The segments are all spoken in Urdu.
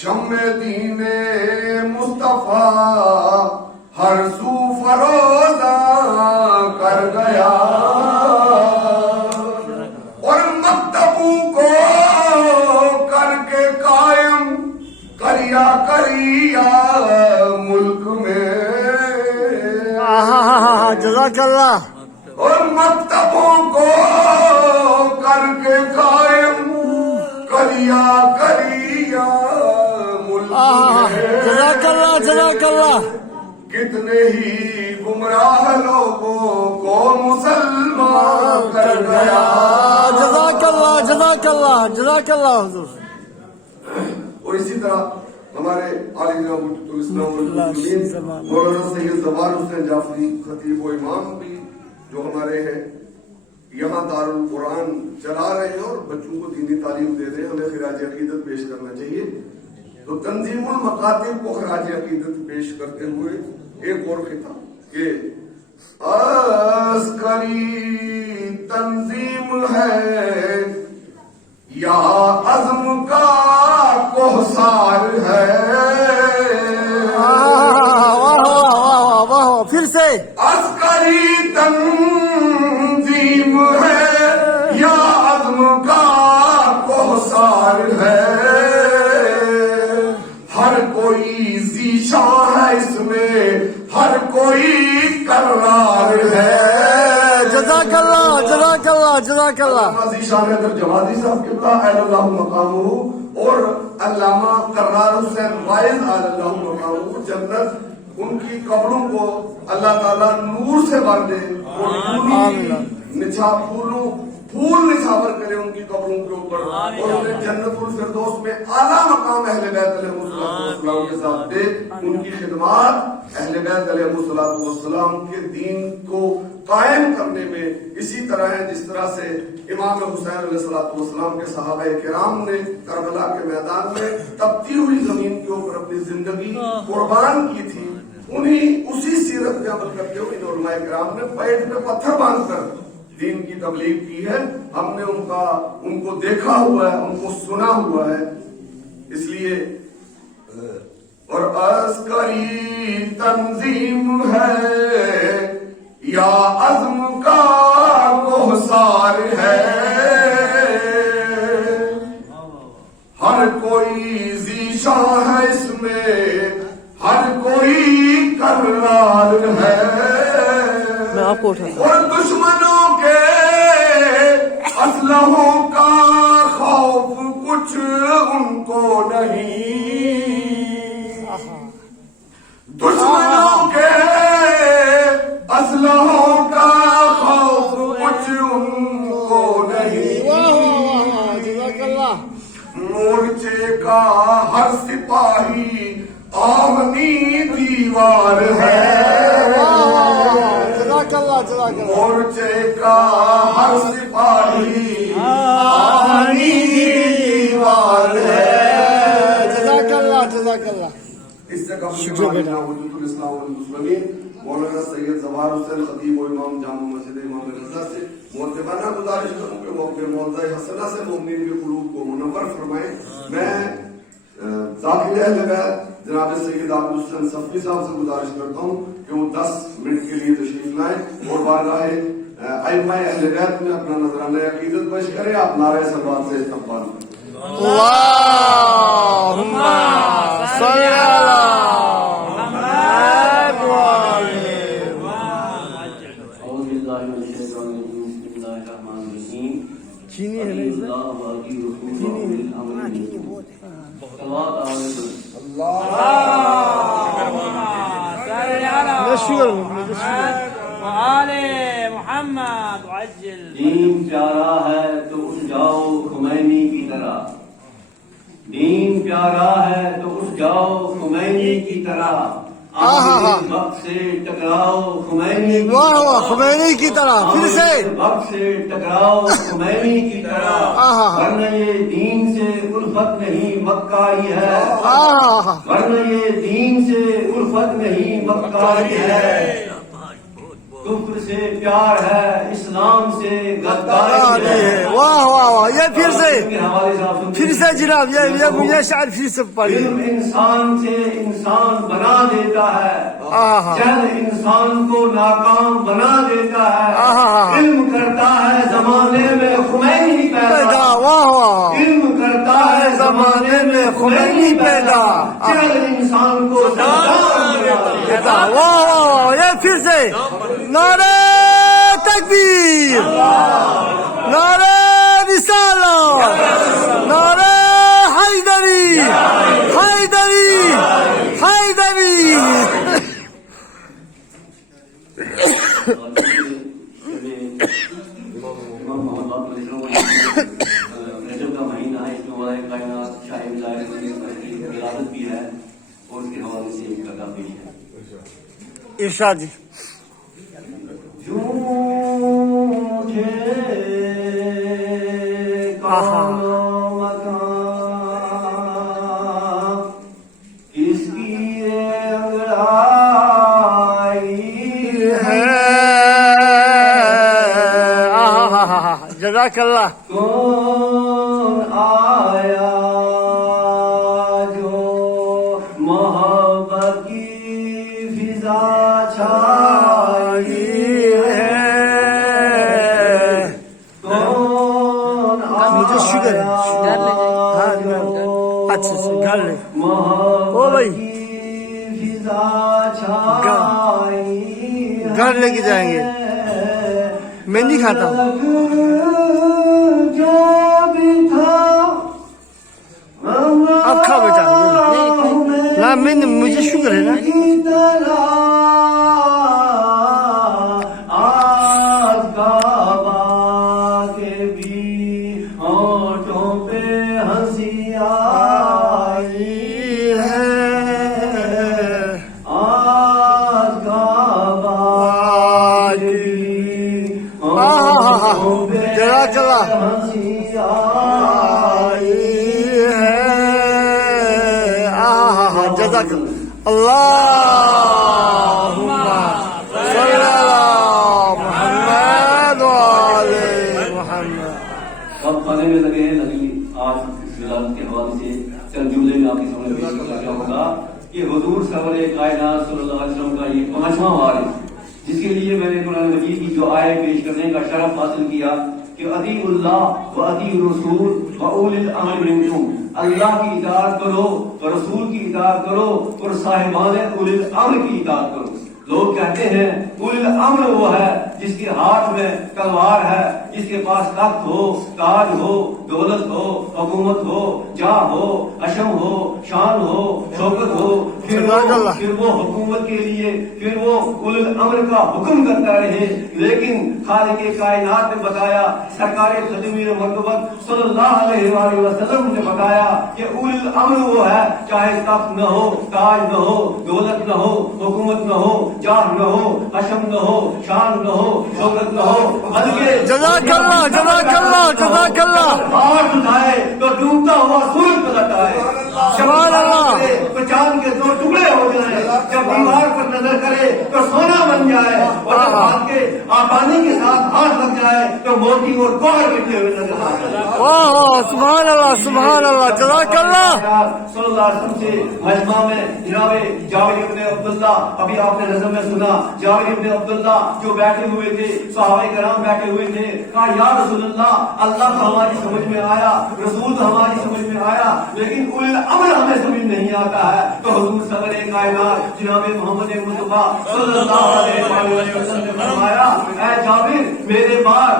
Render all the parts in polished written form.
شمع دین مصطفیٰ ہر سو فروزہ کر گیا اور مکتبوں کو کر کے قائم کریا ملک میں جزاک اللہ اور مکتبوں کو کر کے قائم کریا ملک میں جزاک اللہ جزاک اللہ کتنے ہی گمراہ لوگوں کو مسلمان کر گیا جزاک اللہ جزاک اللہ جزاک اللہ حضور. اور اسی طرح ہمارے عالی جناب مفتی الاسلام والمسلمین مولانا سید زوار حسین جعفری خطیب و امام بھی جو ہمارے ہیں یہاں دارالقرآن چلا رہے ہیں اور بچوں کو دینی تعلیم دے رہے ہیں. ہمیں خراج عقیدت پیش کرنا چاہیے. تو تنظیم المکاتب کو خراج عقیدت پیش کرتے ہوئے ایک اور خطاب کہ عسکری تنظیم ہے یا عزم کا کوہسار ہے. پھر سے عسکری تنظیم ہے یا عزم کا کوہسار ہے. ہر کوئی ذیشان ہے اس میں ہر کوئی کرار ہے. جزاک اللہ جزاک اللہ جزاک اللہ. ذیشان حیدر جوادی صاحب قبلہ اعلی اللہ مقامہ اور علامہ کرار حسین وائز اعلی اللہ مقامہ جنت ان کی قبروں کو اللہ تعالیٰ نور سے بھر دے اور پھول نچھاور کرے ان کی قبروں کے اوپر اور انہیں جنت الفردوس میں اعلیٰ مقام اہل بیت علیہ السلام کے ساتھ دے. ان کی خدمات اہل بیت علیہ السلام کے دین کو قائم کرنے میں اسی طرح ہے جس طرح سے امام حسین علیہ السلام کے صحابہ کرام نے کربلا کے میدان میں تپتی ہوئی زمین کے اوپر اپنی زندگی قربان کی تھی. انہیں اسی سیرت پہ عمل کرتے ہوئے علماء کرام نے پیٹ پہ پتھر باندھ کر دین کی تبلیغ کی ہے. ہم نے ان کو دیکھا ہوا ہے ان کو سنا ہوا ہے. اس لیے اور عسکری تنظیم ہے یا عزم کا کوہسار ہے. ہر کوئی ذیشان ہے اس میں ہر کوئی کرار ہے. میں آپ کو اٹھاتا اور دشمنوں کے اسلحوں کا خوف کچھ ان کو نہیں. دشمنوں کے اسلحوں کا خوف کچھ ان کو نہیں. جزاک اللہ. مورچے کا ہر سپاہی آمنی دیوار ہے. جزاک اللہ جزاک اللہ. مورچے کا ہر سپاہی آمنی دیوار ہے. جزاک اللہ جزاک اللہ. اس سے قبل وجود الاسلام والمسلمین مولانا سید زوار حسین خطیب و امام جامع مسجد امام رضا سے معتبانہ گزارش کروں کہ وہ اپنے موضع حسنہ سے مومنین کے قلوب کو منور فرمائیں. میں ذاکر اہل بیت جناب سید عبد الحسین صفوی صاحب سے گزارش کرتا ہوں کہ وہ 10 منٹ کے لیے تشریف لائیں اور بارگاہ ائمہ اہل بیت میں اپنا نذرانہ عقیدت پیش کریں. آپ نعرہ سلوات سے استقبال کریں. اللہم صلی علی محمد وعلی. اعوذ باللہ من الشیطان الرجیم. بسم اللہ الرحمن الرحیم. چینی ہے محمد عجل. دین پیارا ہے تو اٹھ جاؤ خمینی کی طرح. دین پیارا ہے تو اٹھ جاؤ خمینی کی طرح. وقت سے ٹکراؤ خمینی کی واہ واہ خمینی کی طرح. پھر سے وقت سے ٹکراؤ خمینی کی طرح. ورنہ یہ دین سے الفت نہیں مکاری ہے. ورنہ یہ دین سے الفت نہیں مکاری ہے. کفر سے پیار ہے، اسلام سے غداری ہے۔ واہ واہ واہ، یہ پھر سے کے حوالے سے آپ سنتے پھر سے جناب یہ شاعر پھر سے پڑھیے۔ علم انسان سے انسان بنا دیتا ہے، آہا۔ جہل انسان کو ناکام بنا دیتا ہے۔ آہا۔ علم کرتا ہے زمانے میں خمینی پیدا، واہ واہ، علم کرتا ہے زمانے میں خمینی پیدا، جہل انسان کو ناکام بنا دیتا ہے۔ واہ واہ، یہ پھر سے نعرہ تکبیر، نعرہ رسالت، نعرہ حیدری، حیدری، حیدری۔ رجب کا مہینہ ہے، اس میں مولا کائنات شاہ ولایت کی ولادت بھی ہے اور اس کے حوالے سے ایک گانا پیش ہے۔ ارشاد۔ اس کی انگڑائی ہے، جزاک اللہ۔ کون آیا جو محبت کی فضا چھائی ہے، کون مجھے شکر ہے، اچھا سے گھر لے او بھائی، گھر لے کے جائیں گے، میں نہیں کھاتا ہوں۔ اب کھا بیٹا، نا مجھے شکر ہے نا۔ آج کعبہ کے بھی ہونٹوں پہ ہنسی آئی ہے، آج کعبہ کے بھی ہونٹوں پہ ہنسی آئی ہے۔ جزاک اللہم صلی علی محمد وعلی محمد۔ اب پڑھنے میں لگے ہیں، لگی آج اس ولادت کے حوالے سے چند جملے میں آپ کی سمجھ میں کیا ہوگا کہ حضور سرور کائنات صلی اللہ علیہ وسلم کا یہ 5واں وار ہے، جس کے لیے میں نے قرآن مجید کی جو آیت پیش کرنے کا شرف حاصل کیا کہ اطیعوا اللہ و اطیعوا الرسول و اولی الامر منکم، اللہ کی اطاعت کرو اور رسول کی اطاعت کرو اور صاحبان اولی الامر کی اطاعت کرو۔ لوگ کہتے ہیں اولی الامر وہ ہے جس کے ہاتھ میں تلوار ہے، جس کے پاس تخت ہو، تاج ہو، دولت ہو، حکومت ہو، جاہ ہو، عشم ہو، شان ہو، شوکت ہو، پھر وہ حکومت کے لیے پھر وہ اولی الامر کا حکم کرتا رہے۔ لیکن خالق کائنات نے بتایا، سرکار خدیوی مرتبت صلی اللہ علیہ وآلہ وسلم نے بتایا کہ اولی الامر وہ ہے چاہے تخت نہ ہو، تاج نہ ہو، دولت نہ ہو، حکومت نہ ہو، جاہ نہ ہو، عشم نہ ہو، شان نہ ہو، شوکت نہ ہو، بلکہ جزاک اللہ، جزاک اللہ، جزاک اللہ۔ ہاتھ اٹھائے تو ڈوبتا ہوا سورج پلٹ آئے، سبحان اللہ۔ تو چاند کے 2 ٹکڑے ہو جائیں، جب دیوار پر نظر کرے تو سونا بن جائے، اور جب ہاتھ کے آبانی کے ساتھ ہاتھ لگ جائے تو موتی اور گوہر نکلے ہوئے نظر آ جائے۔ واہ واہ، سبحان اللہ، سبحان اللہ، جزاک اللہ۔ صلی اللہ علیہ وسلم سے مجمع میں جناب جابر ابن عبداللہ، ابھی آپ نے نظر میں سنا، جابر ابن عبداللہ جو بیٹھے ہوئے تھے، صحابہ کرام بیٹھے ہوئے تھے، کہا یا رسول اللہ، اللہ تو ہماری سمجھ میں آیا، رسول تو ہماری سمجھ میں آیا، لیکن اولی الامر ہمیں سمجھ نہیں آتا ہے۔ تو حضور سرور کائنات جناب محمد مصطفیٰ صلی اللہ علیہ وسلم نے فرمایا، اے جابر، میرے بعد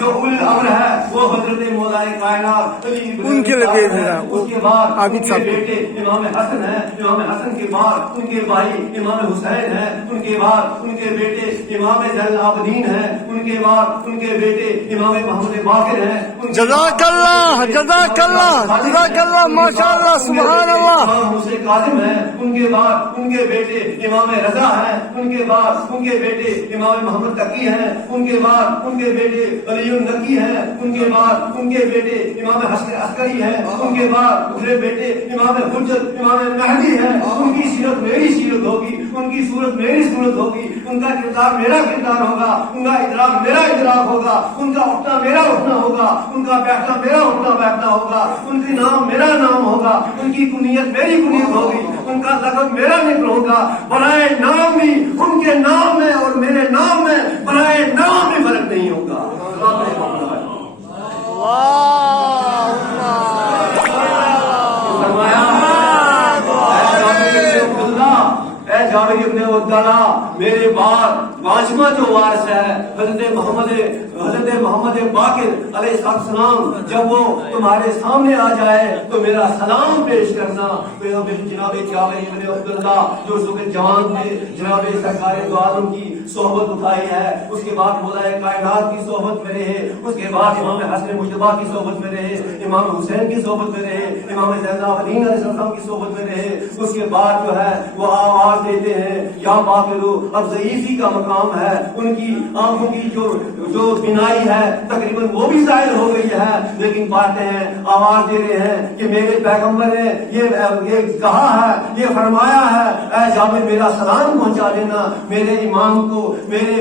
جو اولی الامر ہے وہ حضرت مولا کائنات علی ان کے لیے بھیج رہا ہوں۔ اس کے بعد عابد صاحب بیٹے امام حسن ہیں، امام حسن کے بعد ان کے بھائی امام حسین ہیں، ان کے بعد ان کے بیٹے امام زین العابدین ہیں، ان کے بعد ان کے بیٹے امام محمد باقر ہیں۔ جزاک اللہ، جزاک اللہ، جزاک اللہ، ماشاء اللہ، سبحان اللہ. امام حسین کاظم ہیں، ان کے بعد ان کے بیٹے امام رضا ہیں، ان کے بعد ان کے بیٹے امام محمد تقی ہیں، ان کے بعد ان کے بیٹے علی النقی ہیں، ان کے بعد ان کے بیٹے امام عسکری ہیں، ان کے بعد دوسرے بیٹے امام حجت امام مہدی ہیں. ان کی سیرت میری سیرت ہوگی، ان کی صورت میری صورت ہوگی، ان کا کردار میرا کردار ہوگا، ان کا ادراک میرا ادراک ہوگا، ان کا اٹھنا میرا اٹھنا ہوگا، ان کا بیٹھنا میرا اٹھنا بیٹھنا ہوگا، ان کی نام میرا نام ہوگا، ان کی کنیت میری کنیت ہوگی، ان کا لقب میرا نکل ہوگا. برائے نام بھی ان کے نام میں اور میرے نام میں برائے نام بھی فرق نہیں ہوگا. اے جابر ابن عبداللہ، میرے بعد پانچواں جو وارث ہے حضرت محمد باقر علیہ السلام، جب وہ تمہارے سامنے آ جائے تو میرا سلام پیش کرنا. جناب جابر ابن عبداللہ جو صبح جوان نے جناب سرکار دو عالم کی صحبت اٹھائی ہے، اس کے بعد مولا کائنات کی صحبت میں رہے، اس کے بعد امام حسن مجتبیٰ کی صحبت میں رہے، امام حسین کی صحبت میں رہے، امام زین العابدین علیہ السلام کی صحبت میں رہے. اس کے بعد جو ہے وہ آواز دیتے ہیں یا باقرو. اب ضعیفی کا مقام ہے، ان کی آنکھوں کی جو بینائی ہے تقریباً وہ بھی ظاہر ہو گئی ہے، لیکن پاتے ہیں آواز دے رہے ہیں کہ میرے پیغمبر نے یہ کہا ہے، یہ فرمایا ہے، اے جابر میرا سلام پہنچا دینا میرے امام کو، میرے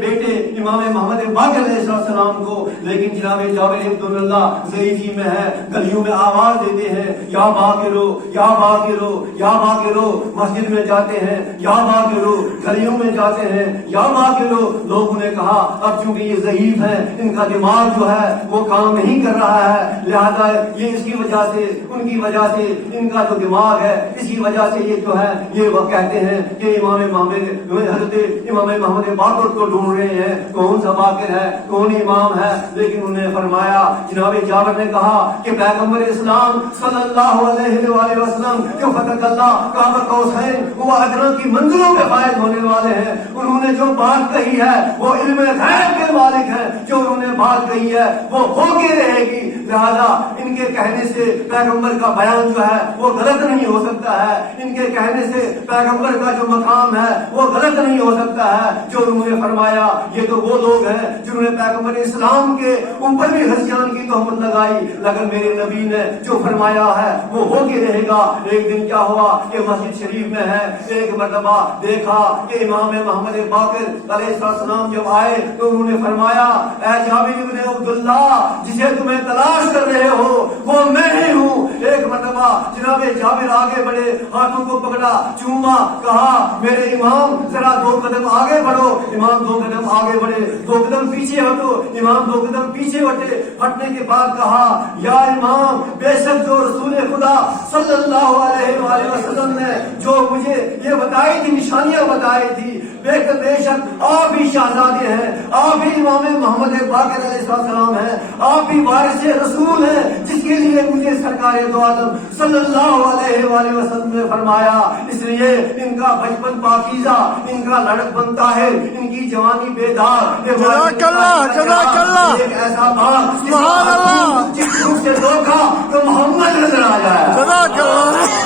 بیٹے امام محمد باقر علیہ السلام کو. لیکن جناب جابر عبداللہ ضعیفی میں ہے، گلیوں میں آواز دیتے ہیں یا باقرو یا باقرو یا باقرو. مسجد میں جاتے ہیں یا باقرو، گلیوں میں جاتے ہیں یا باقرو. لوگوں نے کہا اب چونکہ یہ ضعیف ہے، ان کا دماغ جو ہے وہ کام نہیں کر رہا ہے، لہذا یہ اس کی وجہ سے ان کی وجہ سے ان کا جو دماغ ہے اسی وجہ سے یہ جو ہے یہ وہ کہتے ہیں کہ حضرت امام محمد باقر کو ڈھونڈ رہے ہیں، کون سا باقر ہے، کون امام ہے. لیکن انہوں نے فرمایا، جناب جابر نے کہا کہ پیغمبر اسلام صلی اللہ علیہ وآلہ وسلم جو فتح اللہ قاب قوسین وہ ادنا کی منزلوں میں فائز ہونے والے ہیں. انہوں نے جو بات کہی ہے وہ علم غیب کے مالک ہیں، جو انہوں نے بات کہی ہے وہ ہو کے رہے گی. لہذا ان کے کہنے سے پیغمبر کا بیان جو ہے وہ غلط نہیں ہو سکتا ہے، ان کے کہنے سے پیغمبر کا جو مقام ہے وہ غلط نہیں ہو سکتا ہے. جو انہوں نے فرمایا یہ تو وہ لوگ ہیں جنہوں نے پیغمبر اسلام کے اوپر بھی ہسیان کی تہمت لگائی، لیکن میرے نبی نے جو فرمایا ہے وہ ہو کے رہے گا. ایک دن کیا ہوا کہ مسجد شریف میں ہے، ایک مرتبہ دیکھا کہ امام محمد باقر علیہ السلام جب آئے تو انہوں نے فرمایا، اے جابر ابن عبداللہ جسے تمہیں تلاش کر رہے ہو وہ میں ہی ہوں. ایک مرتبہ جناب جابر آگے بڑھے، ہاتھوں کو پکڑا، چوما، کہا میرے امام ذرا 2 قدم آگے بڑھو. امام 2 قدم آگے بڑھے، 2 قدم پیچھے ہٹو. امام 2 قدم پیچھے ہٹے، ہٹنے کے بعد کہا یا امام بے شک جو رسول خدا صلی اللہ علیہ وآلہ وسلم نے جو مجھے یہ بتائی تھی، نشانیاں بتائی تھی، بے شک آپ بھی شہزادے ہیں، آپ بھی امام محمد باقر علیہ السلام ہیں، آپ بھی وارث رسول ہیں، جس کے لیے مجھے سرکار دو عالم صلی اللہ علیہ وآلہ وسلم نے فرمایا. اس لیے ان کا بچپن پاکیزہ، ان کا لڑکپن طاہر، ان کی جوانی بیدار. جزاک اللہ، جزاک اللہ. ایک ایسا باپ سبحان اللہ، جس سے دیکھا تو محمد نظر آ جائے. جزاک اللہ.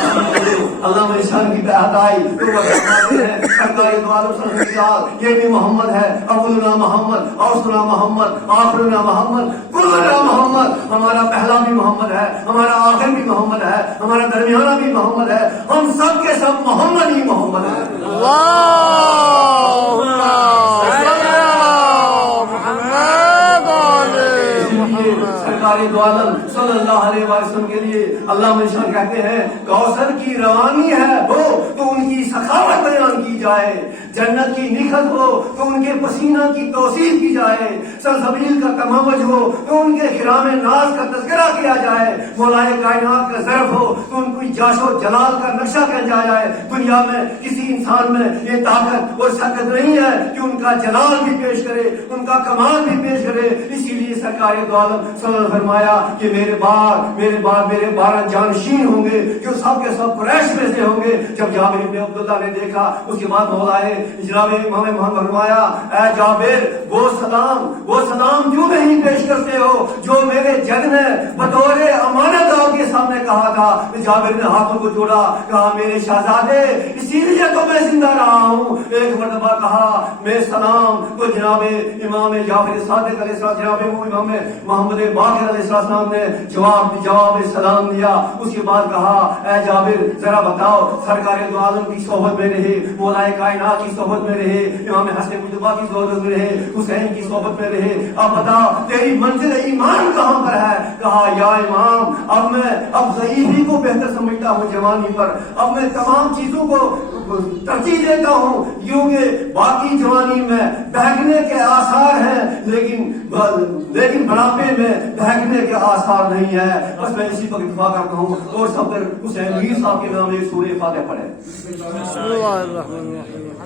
اللہ میں شان کی بہت آئی تو وہ فرماتے ہیں سرکار دو عالم صلی اللہ علیہ وسلم یہ بھی محمد ہے، اولنا محمد، اوسطنا محمد، آخرنا محمد، کلنا محمد. ہمارا پہلا بھی محمد ہے، ہمارا آخر بھی محمد ہے، ہمارا درمیانہ بھی محمد ہے، ہم سب کے سب محمد ہی محمد ہے. سرکار دو عالم صلی اللہ علیہ وسلم کے لیے اللہ مشان کہتے ہیں کوثر کی روانی ہے ہو تو ان کی سخاوت بیان کی جائے، جنت کی نکھت ہو تو ان کے پسینہ کی توصیف کی جائے، سلسبیل کا تمامج ہو تو ان کے خرام ناز کا تذکرہ کیا جائے، مولائے کائنات کا ظرف ہو تو ان کی جاش و جلال کا نقشہ کیا جائے. دنیا میں کسی انسان میں یہ طاقت اور شکت نہیں ہے کہ ان کا جلال بھی پیش کرے، ان کا کمال بھی پیش کرے. اسی لیے سرکار دو عالم صلی اللہ علیہ وسلم نے فرمایا کہ میرے بعد میرے 12 جانشین ہوں گے جو سب کے سب قریش میں سے ہوں گے. جب جابر بن عبداللہ نے دیکھا اس کے بعد مولائے جناب امام محمد فرمایا اے جابر وہ سلام کیوں نہیں پیش کرتے ہو جو میرے جد نے بطور امانت آپ کے سامنے کہا تھا جابر نے ہاتھوں کو جوڑا، کہا میرے شہزادے اسی لیے تو میں زندہ رہا ہوں۔ ایک مرتبہ کہا میں سلام، تو جناب امام جعفر صادق علیہ السلام، جناب امام محمد باقر علیہ السلام نے جواب سلام دیا۔ اس کے بعد کہا اے جابر ذرا بتاؤ، سرکار دو عالم کی صحبت میں رہے، مولا کائنات کی صحبت میں رہے، امام حسن مجتبی کی صحبت میں رہے، حسین کی صحبت میں رہے، اب بتا تیری منزل ایمان کہاں پر ہے؟ کہا یا امام اب ضعیفی کو بہتر سمجھتا ہوں جوانی پر، اب میں تمام چیزوں کو ترجیح دیتا ہوں، کیونکہ باقی جوانی میں بہکنے کے آثار ہیں لیکن بڑھاپے میں بہکنے کے آثار نہیں ہے۔ بس میں اسی پر اتفاق کرتا ہوں اور سب حسین میر صاحب کے نام ایک سورہ فاتحہ پڑھے۔ بسم اللہ الرحمن الرحیم۔